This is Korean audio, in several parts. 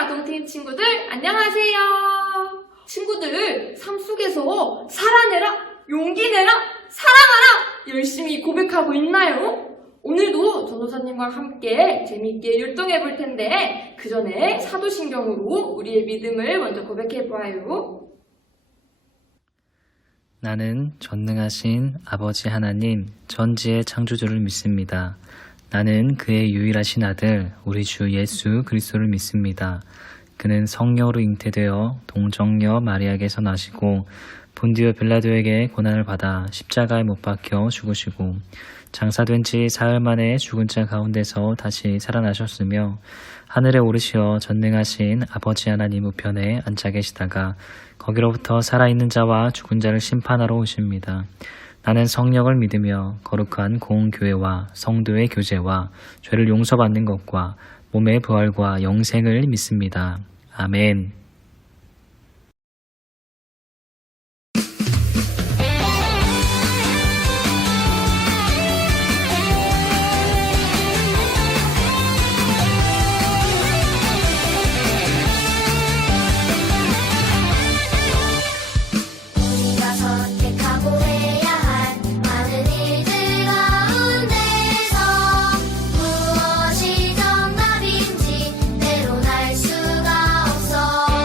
아동팀 친구들 안녕하세요. 친구들, 삶 속에서 살아내라, 용기 내라, 사랑하라 열심히 고백하고 있나요? 오늘도 전도사님과 함께 재미있게 율동해 볼 텐데 그 전에 사도신경으로 우리의 믿음을 먼저 고백해 보아요. 나는 전능하신 아버지 하나님 전지의 창조주를 믿습니다. 나는 그의 유일하신 아들 우리 주 예수 그리스도를 믿습니다. 그는 성령으로 잉태되어 동정녀 마리아에게서 나시고 본디오 빌라도에게 고난을 받아 십자가에 못 박혀 죽으시고 장사된 지 사흘 만에 죽은 자 가운데서 다시 살아나셨으며 하늘에 오르시어 전능하신 아버지 하나님 우편에 앉아 계시다가 거기로부터 살아있는 자와 죽은 자를 심판하러 오십니다. 나는 성령을 믿으며 거룩한 공교회와 성도의 교제와 죄를 용서받는 것과 몸의 부활과 영생을 믿습니다. 아멘. 무엇이 정답인지 때론 알 수가 없어.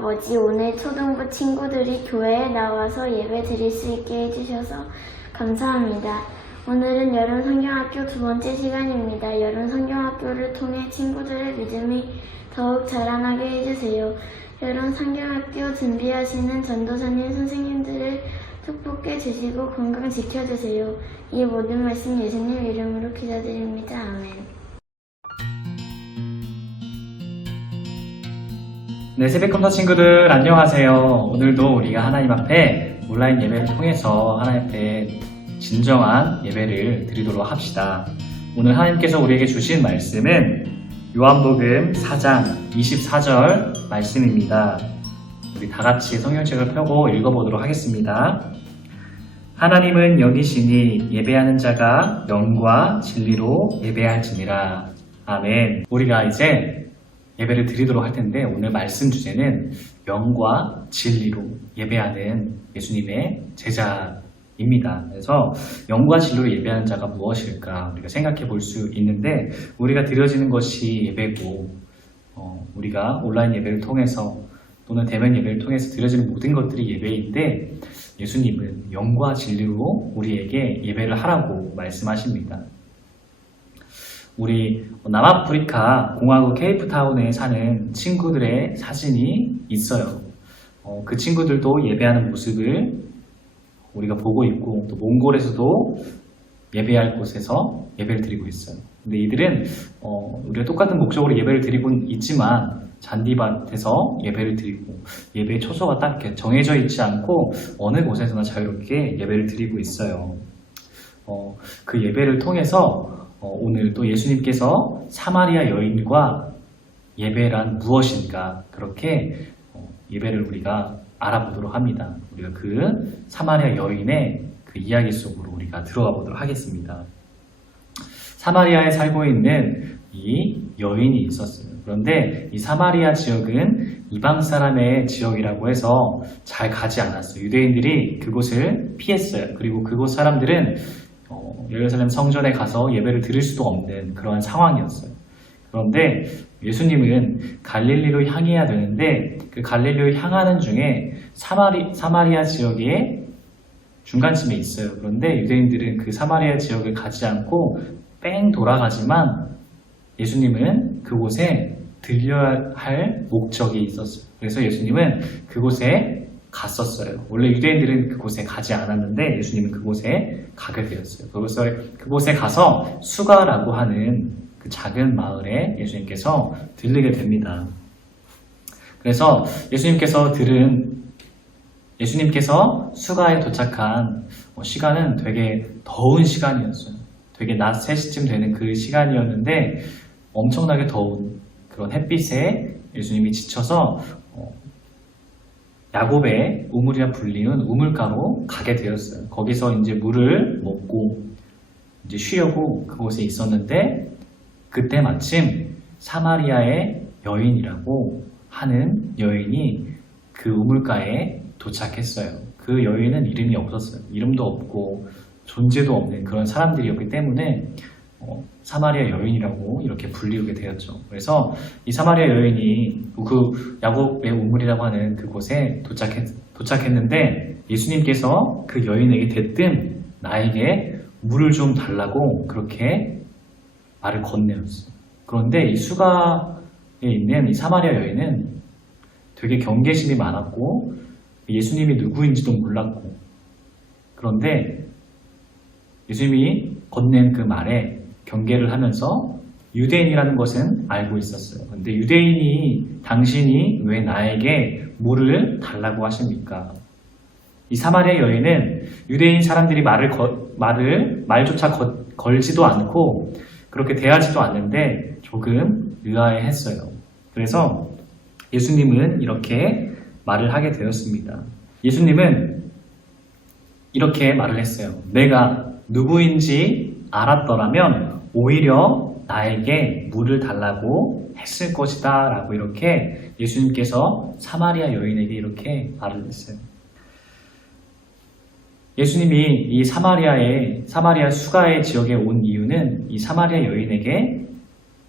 아버지, 오늘 초등부 친구들이 교회에 나와서 예배 드릴 수 있게 해주셔서 감사합니다. 오늘은 여름 성경학교 두 번째 시간입니다. 여름 성경학교를 통해 친구들의 믿음이 더욱 자라나게 해주세요. 여름 성경학교 준비하시는 전도사님 선생님들을 축복해 주시고 건강 지켜주세요. 이 모든 말씀 예수님 이름으로 기도드립니다. 아멘. 네, 새벽컴터 친구들 안녕하세요. 오늘도 우리가 하나님 앞에 온라인 예배를 통해서 하나님 앞에 진정한 예배를 드리도록 합시다. 오늘 하나님께서 우리에게 주신 말씀은 요한복음 4장 24절 말씀입니다. 우리 다 같이 성경책을 펴고 읽어보도록 하겠습니다. 하나님은 영이시니 예배하는 자가 영과 진리로 예배할지니라. 아멘. 우리가 이제 예배를 드리도록 할 텐데 오늘 말씀 주제는 영과 진리로 예배하는 예수님의 제자입니다. 그래서 영과 진리로 예배하는 자가 무엇일까 우리가 생각해 볼 수 있는데 우리가 드려지는 것이 예배고 우리가 온라인 예배를 통해서 또는 대면 예배를 통해서 드려지는 모든 것들이 예배인데 예수님은 영과 진리로 우리에게 예배를 하라고 말씀하십니다. 우리 남아프리카 공화국 케이프타운에 사는 친구들의 사진이 있어요. 그 친구들도 예배하는 모습을 우리가 보고 있고 또 몽골에서도 예배할 곳에서 예배를 드리고 있어요. 근데 이들은 우리가 똑같은 목적으로 예배를 드리고 있지만 잔디밭에서 예배를 드리고 예배의 초소가 딱 이렇게 정해져 있지 않고 어느 곳에서나 자유롭게 예배를 드리고 있어요. 그 예배를 통해서 오늘 또 예수님께서 사마리아 여인과 예배란 무엇인가 그렇게 예배를 우리가 알아보도록 합니다. 우리가 그 사마리아 여인의 그 이야기 속으로 우리가 들어가 보도록 하겠습니다. 사마리아에 살고 있는 이 여인이 있었어요. 그런데 이 사마리아 지역은 이방 사람의 지역이라고 해서 잘 가지 않았어요. 유대인들이 그곳을 피했어요. 그리고 그곳 사람들은 예루살렘 성전에 가서 예배를 드릴 수도 없는 그러한 상황이었어요. 그런데 예수님은 갈릴리로 향해야 되는데 그 갈릴리로 향하는 중에 사마리아 지역의 중간쯤에 있어요. 그런데 유대인들은 그 사마리아 지역을 가지 않고 뺑 돌아가지만 예수님은 그곳에 들려야 할 목적이 있었어요. 그래서 예수님은 그곳에 갔었어요. 원래 유대인들은 그곳에 가지 않았는데 예수님은 그곳에 가게 되었어요. 그곳에 가서 수가라고 하는 그 작은 마을에 예수님께서 들르게 됩니다. 그래서 예수님께서 수가에 도착한 시간은 되게 더운 시간이었어요. 되게 낮 3시쯤 되는 그 시간이었는데 엄청나게 더운 그런 햇빛에 예수님이 지쳐서 야곱의 우물이라 불리는 우물가로 가게 되었어요. 거기서 이제 물을 먹고 이제 쉬려고 그곳에 있었는데 그때 마침 사마리아의 여인이라고 하는 여인이 그 우물가에 도착했어요. 그 여인은 이름이 없었어요. 이름도 없고 존재도 없는 그런 사람들이었기 때문에 사마리아 여인이라고 이렇게 불리우게 되었죠. 그래서 이 사마리아 여인이 그 야곱의 우물이라고 하는 그곳에 도착했는데 예수님께서 그 여인에게 대뜸 나에게 물을 좀 달라고 그렇게 말을 건네었어요. 그런데 이 수가에 있는 이 사마리아 여인은 되게 경계심이 많았고 예수님이 누구인지도 몰랐고 그런데 예수님이 건넨 그 말에 경계를 하면서 유대인이라는 것은 알고 있었어요. 그런데 유대인이 당신이 왜 나에게 물을 달라고 하십니까? 이 사마리아 여인은 유대인 사람들이 말조차 걸지도 않고 그렇게 대하지도 않는데 조금 의아해했어요. 그래서 예수님은 이렇게 말을 하게 되었습니다. 예수님은 이렇게 말을 했어요. 내가 누구인지 알았더라면 오히려 나에게 물을 달라고 했을 것이다 라고 이렇게 예수님께서 사마리아 여인에게 이렇게 말을 했어요. 예수님이 이 사마리아 수가의 지역에 온 이유는 이 사마리아 여인에게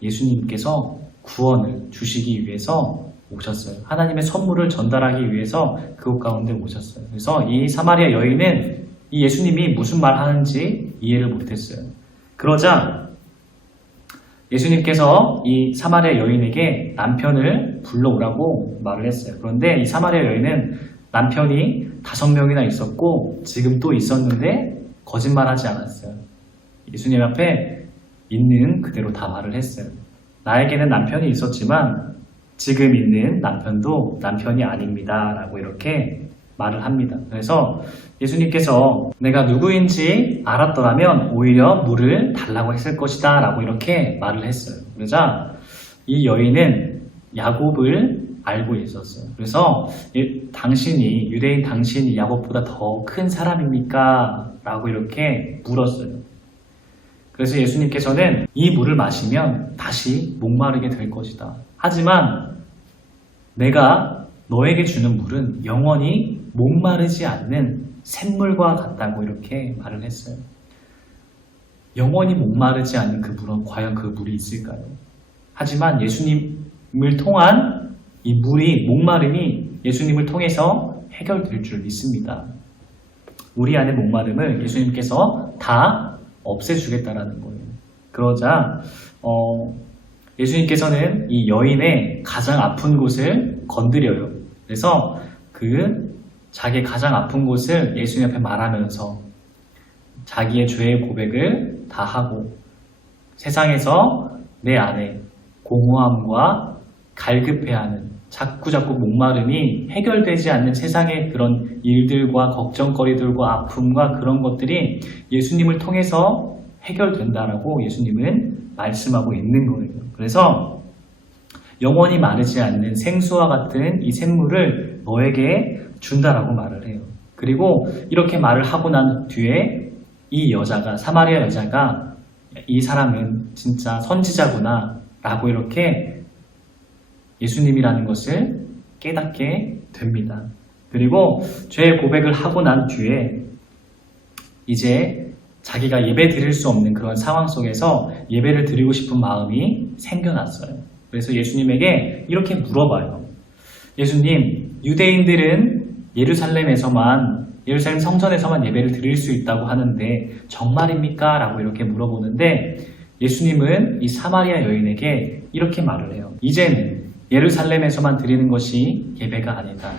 예수님께서 구원을 주시기 위해서 오셨어요. 하나님의 선물을 전달하기 위해서 그곳 가운데 오셨어요. 그래서 이 사마리아 여인은 이 예수님이 무슨 말 하는지 이해를 못했어요. 그러자 예수님께서 이 사마리아 여인에게 남편을 불러오라고 말을 했어요. 그런데 이 사마리아 여인은 남편이 5명이나 있었고 지금 또 있었는데 거짓말하지 않았어요. 예수님 앞에 있는 그대로 다 말을 했어요. 나에게는 남편이 있었지만 지금 있는 남편도 남편이 아닙니다 라고 이렇게 말을 합니다. 그래서 예수님께서 내가 누구인지 알았더라면 오히려 물을 달라고 했을 것이다 라고 이렇게 말을 했어요. 그러자 이 여인은 야곱을 알고 있었어요. 그래서 유대인 당신이 야곱보다 더 큰 사람입니까? 라고 이렇게 물었어요. 그래서 예수님께서는 이 물을 마시면 다시 목마르게 될 것이다. 하지만 내가 너에게 주는 물은 영원히 목마르지 않는 샘물과 같다고 이렇게 말을 했어요. 영원히 목마르지 않는 그 물은 과연 그 물이 있을까요? 하지만 예수님을 통한 이 물이 목마름이 예수님을 통해서 해결될 줄 믿습니다. 우리 안의 목마름을 예수님께서 다 없애주겠다라는 거예요. 그러자 예수님께서는 이 여인의 가장 아픈 곳을 건드려요. 그래서 자기의 가장 아픈 곳을 예수님 앞에 말하면서 자기의 죄의 고백을 다 하고 세상에서 내 안에 공허함과 갈급해하는 자꾸자꾸 목마름이 해결되지 않는 세상의 그런 일들과 걱정거리들과 아픔과 그런 것들이 예수님을 통해서 해결된다라고 예수님은 말씀하고 있는 거예요. 그래서 영원히 마르지 않는 생수와 같은 이 샘물을 너에게 준다라고 말을 해요. 그리고 이렇게 말을 하고 난 뒤에 이 여자가, 사마리아 여자가 이 사람은 진짜 선지자구나 라고 이렇게 예수님이라는 것을 깨닫게 됩니다. 그리고 죄의 고백을 하고 난 뒤에 이제 자기가 예배 드릴 수 없는 그런 상황 속에서 예배를 드리고 싶은 마음이 생겨났어요. 그래서 예수님에게 이렇게 물어봐요. 예수님, 유대인들은 예루살렘 성전에서만 예배를 드릴 수 있다고 하는데 정말입니까? 라고 이렇게 물어보는데 예수님은 이 사마리아 여인에게 이렇게 말을 해요. 이제는 예루살렘에서만 드리는 것이 예배가 아니다.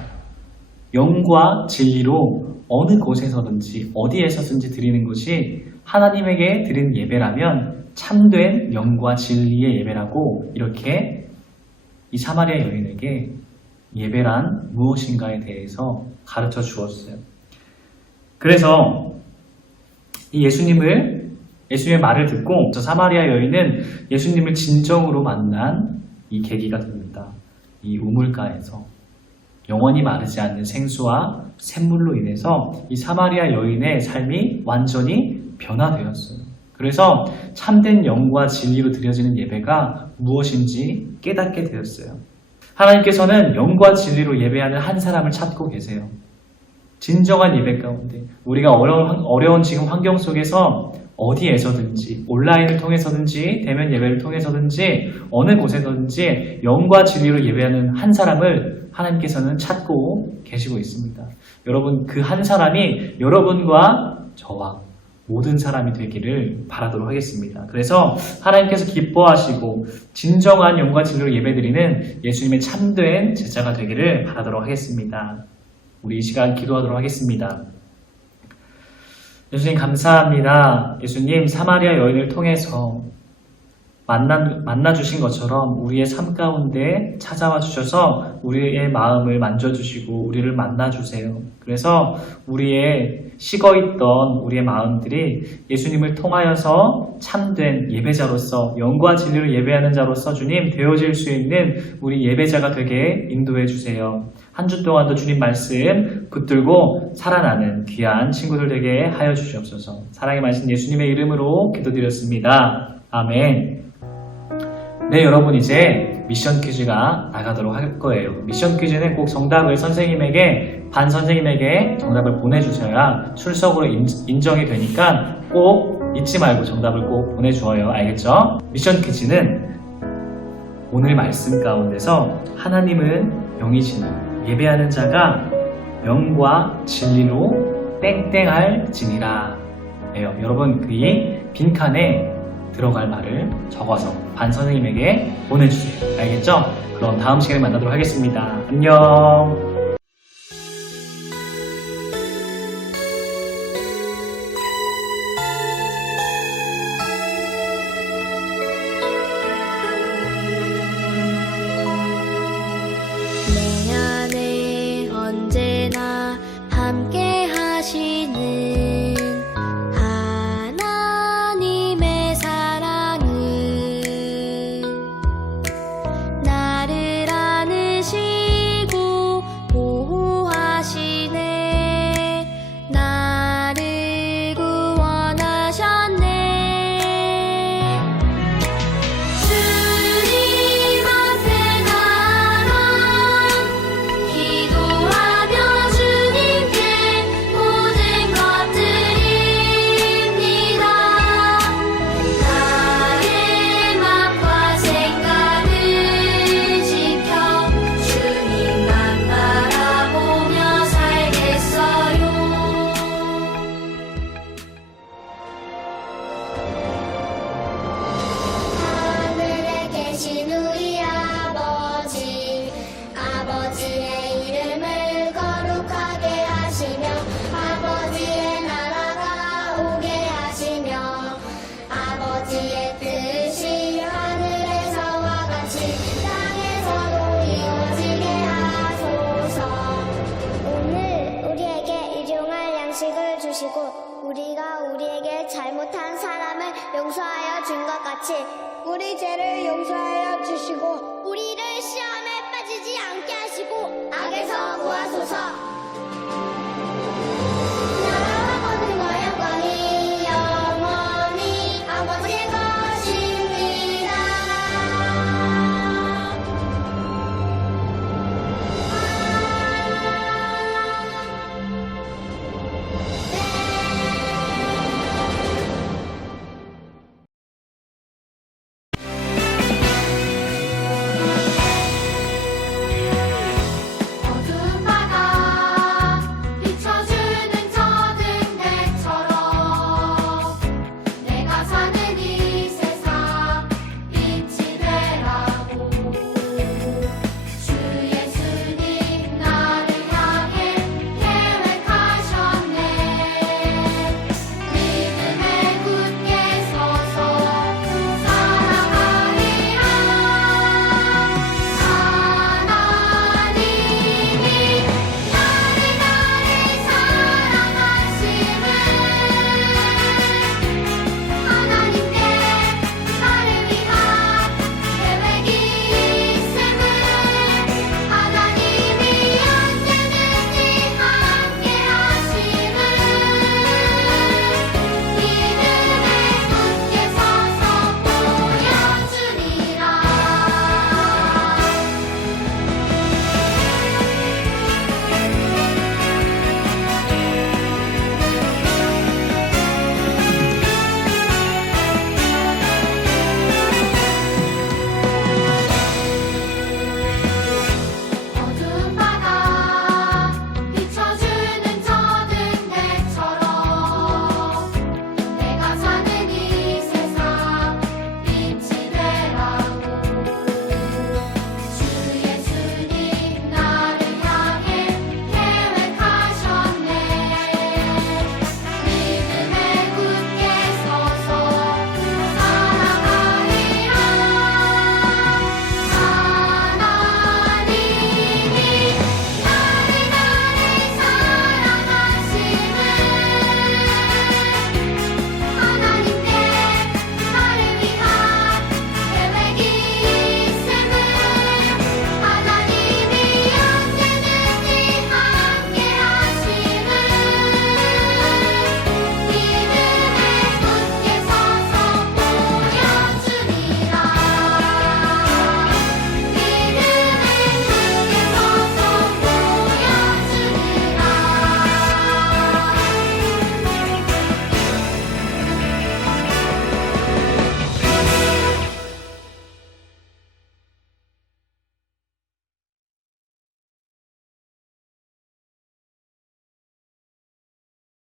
영과 진리로 어느 곳에서든지 어디에서든지 드리는 것이 하나님에게 드린 예배라면 참된 영과 진리의 예배라고 이렇게 이 사마리아 여인에게 예배란 무엇인가에 대해서 가르쳐 주었어요. 그래서 이 예수님의 말을 듣고 저 사마리아 여인은 예수님을 진정으로 만난 이 계기가 됩니다. 이 우물가에서 영원히 마르지 않는 생수와 샘물로 인해서 이 사마리아 여인의 삶이 완전히 변화되었어요. 그래서 참된 영과 진리로 드려지는 예배가 무엇인지 깨닫게 되었어요. 하나님께서는 영과 진리로 예배하는 한 사람을 찾고 계세요. 진정한 예배 가운데 우리가 어려운 지금 환경 속에서 어디에서든지 온라인을 통해서든지 대면 예배를 통해서든지 어느 곳에서든지 영과 진리로 예배하는 한 사람을 하나님께서는 찾고 계시고 있습니다. 여러분, 그 한 사람이 여러분과 저와 모든 사람이 되기를 바라도록 하겠습니다. 그래서 하나님께서 기뻐하시고 진정한 영과 진리로 예배드리는 예수님의 참된 제자가 되기를 바라도록 하겠습니다. 우리 이 시간 기도하도록 하겠습니다. 예수님 감사합니다. 예수님 사마리아 여인을 통해서 만나주신 것처럼 우리의 삶 가운데 찾아와 주셔서 우리의 마음을 만져주시고 우리를 만나주세요. 그래서 우리의 식어있던 우리의 마음들이 예수님을 통하여서 참된 예배자로서 영과 진리를 예배하는 자로서 주님 되어질 수 있는 우리 예배자가 되게 인도해 주세요. 한 주 동안도 주님 말씀 붙들고 살아나는 귀한 친구들 되게 하여 주시옵소서. 사랑의 말씀 예수님의 이름으로 기도드렸습니다. 아멘. 네, 여러분 이제 미션 퀴즈가 나가도록 할 거예요. 미션 퀴즈는 꼭 정답을 반 선생님에게 정답을 보내주셔야 출석으로 인정이 되니까 꼭 잊지 말고 정답을 꼭 보내주어요. 알겠죠? 미션 퀴즈는 오늘 말씀 가운데서 하나님은 영이시니 예배하는 자가 영과 진리로 땡땡할지니라. 여러분 그 빈칸에 들어갈 말을 적어서 반 선생님에게 보내주세요. 알겠죠? 그럼 다음 시간에 만나도록 하겠습니다. 안녕. 내 안에 언제나 함께 하시는 하나님의 사랑은 나를 안으시고 보호하시네. 나를 구원하셨네. 주님 앞에 나라 기도하며 주님께 모든 것 드립니다. 나의 맘과 생각을 지켜 주님만 바라보며 살겠어요. 하늘에 계신 우리 아버지, 아버지의 이름을 거룩하게 하시며 아버지의 나라가 오게 하시며 아버지의 뜻이 하늘에서와 같이 땅에서도 이루어지게 하소서. 오늘 우리에게 일용할 양식을 주시고 우리가 우리에게 잘못한 사람을 용서하여 준 것 같이 우리 죄를 용서하여 주시고 우리를 시험에 빠지지 않게 하시고 악에서 구하소서.